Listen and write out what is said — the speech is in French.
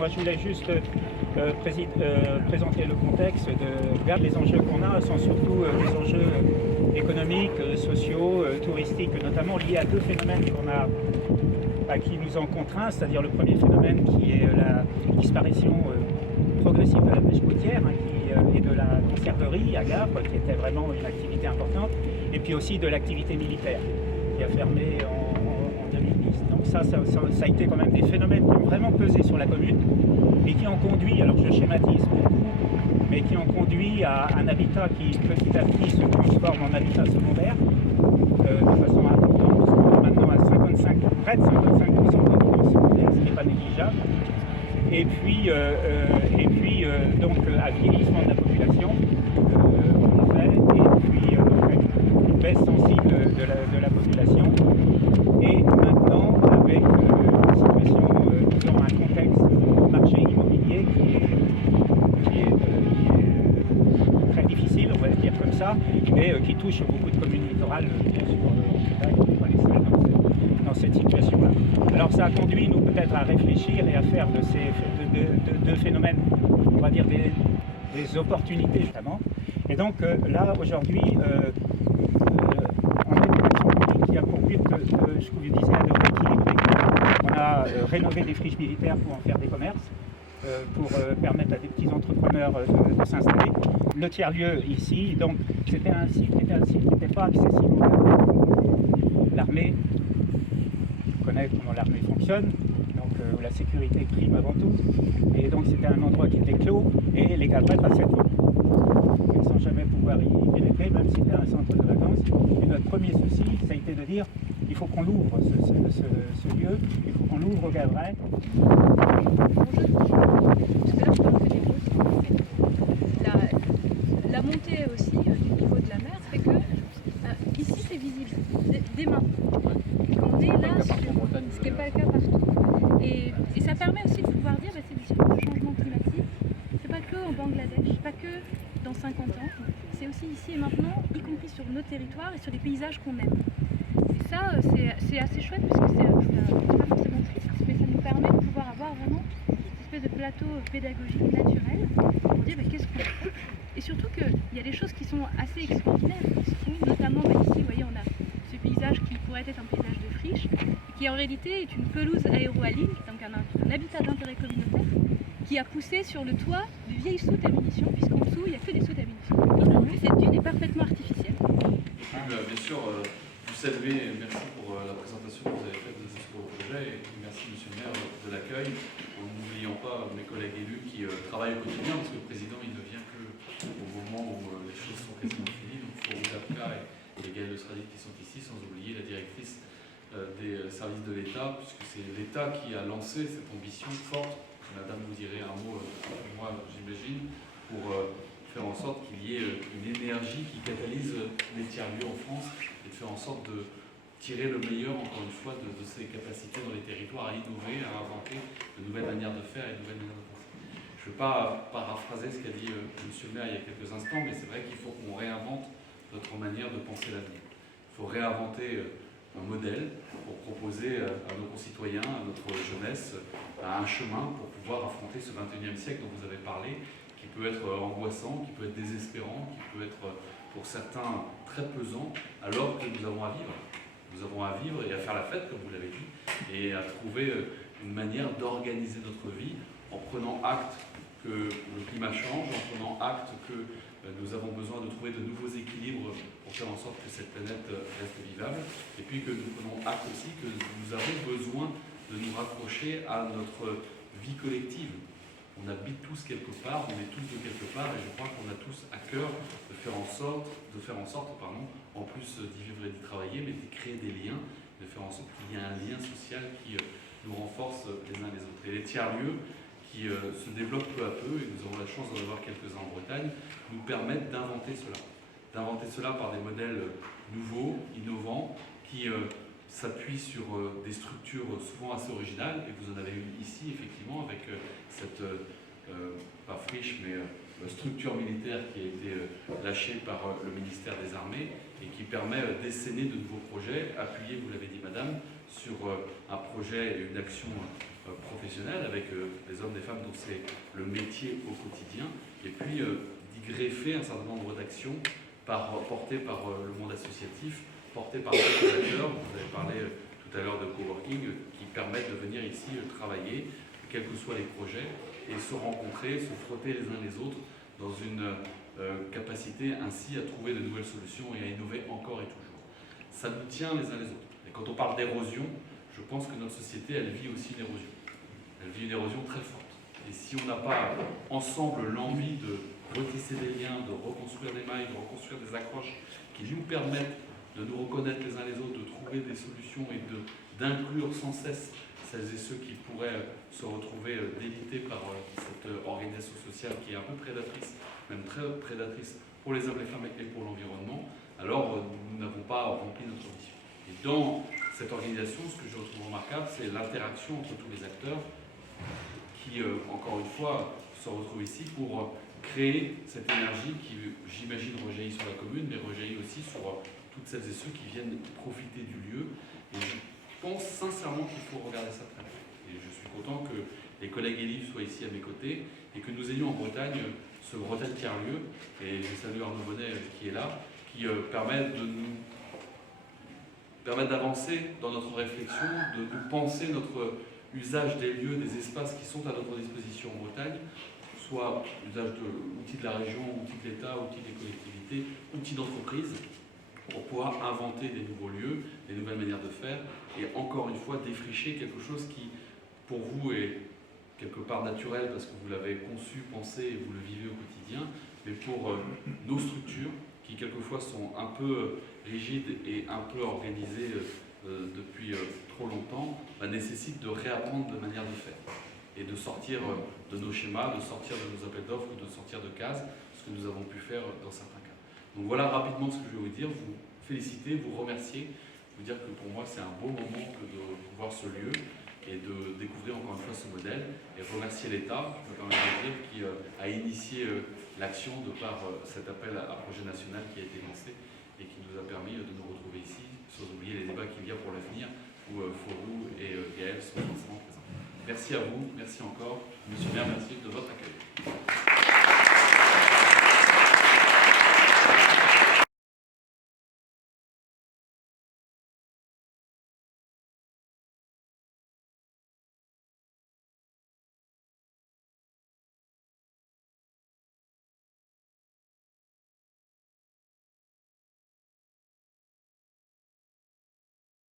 Moi, je voulais juste présenter le contexte de Gap. Les enjeux qu'on a sont surtout des enjeux économiques, sociaux, touristiques, notamment liés à deux phénomènes qui nous ont contraints, c'est-à-dire le premier phénomène qui est la disparition progressive de la pêche côtière et de la conserverie à Gap, qui était vraiment une activité importante, et puis aussi de l'activité militaire qui a fermé en 2010. Donc ça a été quand même des phénomènes qui ont vraiment pesé sur la commune et qui ont conduit, alors je schématise beaucoup, mais qui ont conduit à un habitat qui petit à petit se transforme en habitat secondaire de façon importante, parce qu'on est maintenant à près de 55% d'habitat secondaire, ce qui n'est pas négligeable. Et puis donc à vieillissement de la population, en effet, et puis une baisse sensible de la population. Et maintenant, avec une situation, disons, un contexte marché immobilier qui est très difficile, on va le dire comme ça, mais qui touche beaucoup de communes littorales, bien sûr, on n'est pas les seuls dans cette situation-là. Alors ça a conduit, nous, peut-être à réfléchir et à faire de ces deux phénomènes, on va dire, des opportunités, justement. Et donc là, aujourd'hui, on a une action publique qui a pour but, je vous disais, de rééquilibrer. On a rénové des friches militaires pour en faire des commerces, pour permettre à des petits entrepreneurs de s'installer. Le tiers-lieu ici, donc c'était un site qui n'était pas accessible aux l'armée. On connaît comment l'armée fonctionne, donc la sécurité prime avant tout. Et donc c'était un endroit qui était clos et les cadres passaient tout sans jamais pouvoir y pénétrer, même si c'était un centre de vacances. Et notre premier souci, ça a été de dire il faut qu'on l'ouvre ce lieu, il faut qu'on l'ouvre aux Gavrais. La montée aussi du niveau de la mer fait que ici c'est visible dès maintenant. On est là, ce qui n'est pas le cas partout. Et ça permet aussi de pouvoir dire c'est du changement climatique. C'est pas que en Bangladesh, pas que dans 50 ans. C'est aussi ici et maintenant, y compris sur nos territoires et sur les paysages qu'on aime. Et ça, c'est assez chouette parce que c'est pas forcément triste, mais ça nous permet de pouvoir avoir vraiment une espèce de plateau pédagogique naturel pour dire qu'est-ce qu'on fait. Et surtout qu'il y a des choses qui sont assez extraordinaires, qui se font, notamment ici, vous voyez, on a ce paysage qui pourrait être un paysage de friche, qui en réalité est une pelouse aéroaline, donc un habitat d'intérêt communautaire, qui a poussé sur le toit de vieilles soutes à munitions, puisqu'en dessous, il n'y a que des soutes à munitions. Et cette dune est parfaitement artificielle. Bien sûr, vous saluez, merci pour la présentation que vous avez faite de ce projet, et merci Monsieur le maire de l'accueil, en n'oubliant pas mes collègues élus qui travaillent au quotidien, parce que le président il ne vient que au moment où les choses sont quasiment finies, donc pour Oudapka et Gaël Estradi qui sont ici, sans oublier la directrice des services de l'État, puisque c'est l'État qui a lancé cette ambition forte. Madame vous direz un mot, moi j'imagine, pour faire en sorte qu'il y ait une énergie qui catalyse les tiers-lieux en France et de faire en sorte de tirer le meilleur, encore une fois, de ces capacités dans les territoires à innover, à inventer de nouvelles manières de faire et de nouvelles manières de penser. Je ne veux pas paraphraser ce qu'a dit Monsieur le maire il y a quelques instants, mais c'est vrai qu'il faut qu'on réinvente notre manière de penser l'avenir. Il faut réinventer un modèle pour proposer à nos concitoyens, à notre jeunesse, un chemin pour pouvoir affronter ce 21e siècle dont vous avez parlé, qui peut être angoissant, qui peut être désespérant, qui peut être pour certains très pesant, alors que nous avons à vivre. Nous avons à vivre et à faire la fête, comme vous l'avez dit, et à trouver une manière d'organiser notre vie en prenant acte que le climat change, en prenant acte que nous avons besoin de trouver de nouveaux équilibres pour faire en sorte que cette planète reste vivable, et puis que nous prenons acte aussi que nous avons besoin de nous rapprocher à notre vie collective. On habite tous quelque part, on est tous de quelque part, et je crois qu'on a tous à cœur de faire en sorte, en plus d'y vivre et d'y travailler, mais de créer des liens, de faire en sorte qu'il y ait un lien social qui nous renforce les uns les autres. Et les tiers-lieux qui se développent peu à peu, et nous avons la chance d'en avoir quelques-uns en Bretagne, nous permettent d'inventer cela. D'inventer cela par des modèles nouveaux, innovants, qui s'appuient sur des structures souvent assez originales, et vous en avez une ici, effectivement, avec cette, pas friche, mais structure militaire qui a été lâchée par le ministère des Armées, et qui permet d'essayer de nouveaux projets, appuyés, vous l'avez dit madame, sur un projet et une action professionnels, avec des hommes, des femmes dont c'est le métier au quotidien, et puis d'y greffer un certain nombre d'actions portées par le monde associatif, portées par d'autres acteurs. Vous avez parlé tout à l'heure de coworking, qui permettent de venir ici travailler, quels que soient les projets, et se rencontrer, se frotter les uns les autres dans une capacité ainsi à trouver de nouvelles solutions et à innover encore et toujours. Ça nous tient les uns les autres. Et quand on parle d'érosion, je pense que notre société, elle vit aussi une érosion. Elle vit une érosion très forte. Et si on n'a pas ensemble l'envie de retisser des liens, de reconstruire des mailles, de reconstruire des accroches qui nous permettent de nous reconnaître les uns les autres, de trouver des solutions et d'inclure sans cesse celles et ceux qui pourraient se retrouver délités par cette organisation sociale qui est un peu prédatrice, même très prédatrice pour les hommes, les femmes et pour l'environnement, alors nous n'avons pas rempli notre mission. Et dans cette organisation, ce que je trouve remarquable, c'est l'interaction entre tous les acteurs qui, encore une fois, se retrouvent ici pour créer cette énergie qui, j'imagine, rejaillit sur la commune, mais rejaillit aussi sur toutes celles et ceux qui viennent profiter du lieu. Et je pense sincèrement qu'il faut regarder ça très bien. Et je suis content que les collègues élus soient ici à mes côtés et que nous ayons en Bretagne ce Bretagne tiers-lieu, et je salue Arnaud Bonnet qui est là, qui permettent d'avancer dans notre réflexion, de nous penser notre usage des lieux, des espaces qui sont à notre disposition en Bretagne, soit l'usage de outils de la région, outils de l'État, outils des collectivités, outils d'entreprise, pour pouvoir inventer des nouveaux lieux, des nouvelles manières de faire, et encore une fois défricher quelque chose qui, pour vous, est quelque part naturel parce que vous l'avez conçu, pensé et vous le vivez au quotidien, mais pour nos structures, qui quelquefois sont un peu rigides et un peu organisées depuis trop longtemps, nécessitent de réapprendre de manière de faire et de sortir de nos schémas, de sortir de nos appels d'offres, de sortir de cases, ce que nous avons pu faire dans certains cas. Donc voilà rapidement ce que je vais vous dire, vous féliciter, vous remercier, vous dire que pour moi c'est un beau moment que de voir ce lieu et de découvrir encore une fois ce modèle, et remercier l'État, je peux quand même dire, qui a initié l'action de par cet appel à projet national qui a été lancé et qui nous a permis de nous retrouver ici, sans oublier les débats qu'il y a pour l'avenir, où Forou et Gaël sont forcément présents. Merci à vous, merci encore. Monsieur le maire, merci de votre accueil.